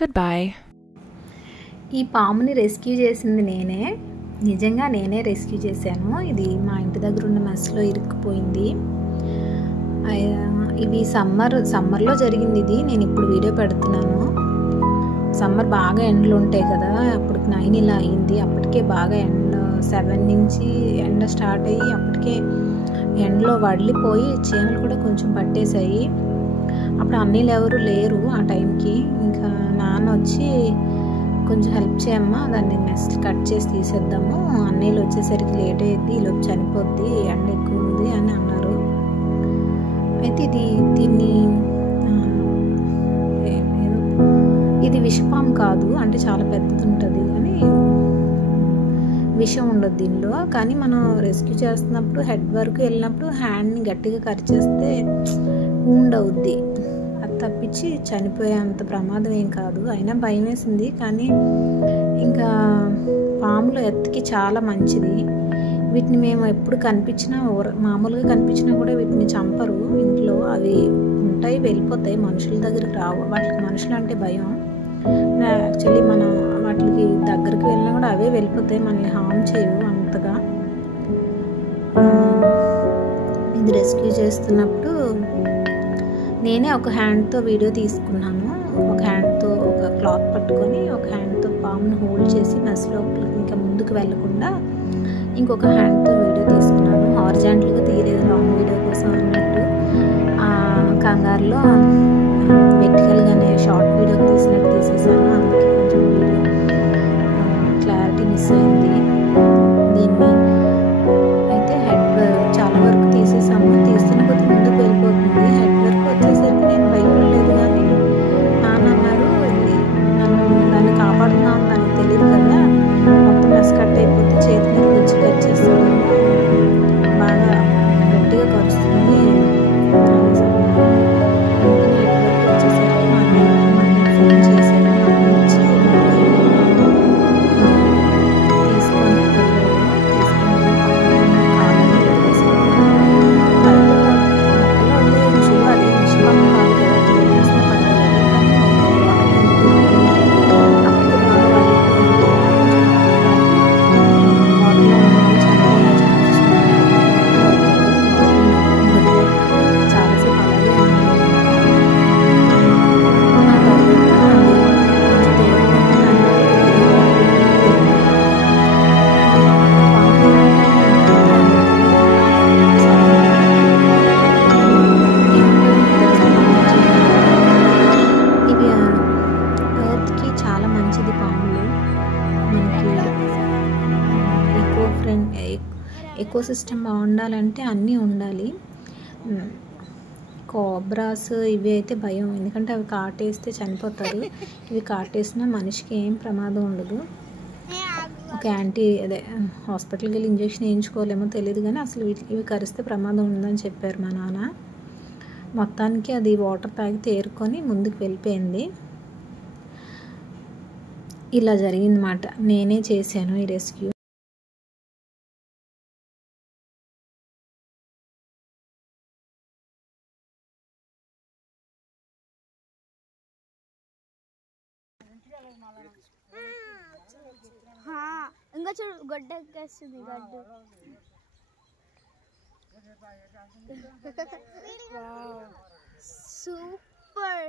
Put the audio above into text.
Goodbye. ఈ పాముని rescue చేసింది నేనే. నిజంగా నేనే రెస్క్యూ చేశాను. ఇది మా ఇంటి దగ్గర ఉన్న మెస్లో ఇరుక్కుపోయింది. ఇవి సమ్మర్లో జరిగింది. ఇది నేను ఇప్పుడు వీడియో పెడుతున్నాను. సమ్మర్ బాగా ఎండలు ఉంటాయి కదా, అప్పటికి 9 ఇలా అయింది. అప్పటికే బాగా 7 నుంచి ఎండ స్టార్ట్ అయ్యి అప్పటికే ఎండలో వడిలిపోయి చీమలు కూడా కొంచెం పట్టేశాయి. అప్పుడు అన్నీళ్ళు ఎవరు లేరు ఆ టైంకి. ఇంకా నాన్న వచ్చి కొంచెం హెల్ప్ చేయమ్మా, దాన్ని మెస్ కట్ చేసి తీసేద్దాము, అన్నీళ్ళు వచ్చేసరికి లేట్ అయ్యిద్ది, ఈలోపు చనిపోద్ది, ఎండ ఎక్కువ ఉంది అని అన్నారు. అయితే ఇది విషపాము కాదు, అంటే చాలా పెద్దది ఉంటుంది కానీ విషం ఉండదు దీనిలో. కానీ మనం రెస్క్యూ చేస్తున్నప్పుడు హెడ్ వరకు వెళ్ళినప్పుడు హ్యాండ్ని గట్టిగా కరిచేస్తే వూండ్ అవుద్ది. అది తప్పించి చనిపోయేంత ప్రమాదం ఏం కాదు. అయినా భయం వేసింది. కానీ ఇంకా పాములు ఎత్తుకి చాలా మంచిది. వీటిని మేము ఎప్పుడు మామూలుగా కనిపించినా కూడా వీటిని చంపరు ఇంట్లో. అవి ఉంటాయి, వెళ్ళిపోతాయి, మనుషుల దగ్గరికి రావు. వాటికి మనుషులు అంటే భయం. యాక్చువల్లీ మనం వాటికి దగ్గరికి వెళ్ళినా కూడా అవే వెళ్ళిపోతాయి, మనల్ని హార్మ్ చేయవు అంతగా. ఇది రెస్క్యూ చేస్తున్నప్పుడు నేనే ఒక హ్యాండ్తో వీడియో తీసుకున్నాను. ఒక హ్యాండ్తో ఒక క్లాత్ పట్టుకొని ఒక హ్యాండ్తో పామును హోల్డ్ చేసి మెస్ లోపలికి ఇంకా ముందుకు వెళ్ళకుండా ఇంకొక హ్యాండ్తో వీడియో తీసుకున్నాను. హారిజాంటల్గా తీయలేదు, లాంగ్ వీడియో కోసం అన్నట్టు. కంగారులో వెర్టికల్గానే షార్ట్ వీడియో తీసినట్టు తీసేసాను. అందుకే కొంచెం వీడియో క్లారిటీ మిస్ అయింది. దీన్ని అయితే చాలా వరకు తీసేసాము. తీస్తున్న కొద్ది ముందుకు వెళ్ళిపోతుంది. హెడ్ వరకు వచ్చేసరికి నేను భయపడలేదు. కానీ నాన్న అన్నారు, దాన్ని కాపాడుతున్నాం, దానికి తెలియదు కదా, మొత్తం మెస్ కట్ అయిపోతే చేతి మీద వచ్చి కట్ చేస్తుంది, బాగా గట్టిగా కరుస్తుంది అందుకని హెడ్ వరకు వచ్చేసరికి మా అన్నయ్య ఫోన్ చేశారు. మా అన్నయ్య వచ్చి తీసుకొని ఎకో సిస్టమ్ బాగుండాలంటే అన్నీ ఉండాలి. కోబ్రాస్ ఇవి అయితే భయం, ఎందుకంటే అవి కాటేస్తే చనిపోతారు. ఇవి కాటేసినా మనిషికి ఏం ప్రమాదం ఉండదు. ఒక హాస్పిటల్కి వెళ్ళి ఇంజెక్షన్ వేయించుకోలేమో తెలియదు, కానీ అసలు ఇవి కరిస్తే ప్రమాదం ఉందని చెప్పారు మా నాన్న. మొత్తానికి అది వాటర్ తాగి తేరుకొని ముందుకు వెళ్ళిపోయింది. ఇలా జరిగిందన్నమాట. నేనే చేశాను ఈ రెస్క్యూ. ఇంకా చూడు, గొడ్డ ఎక్కేస్తుంది గడ్డు. సూపర్.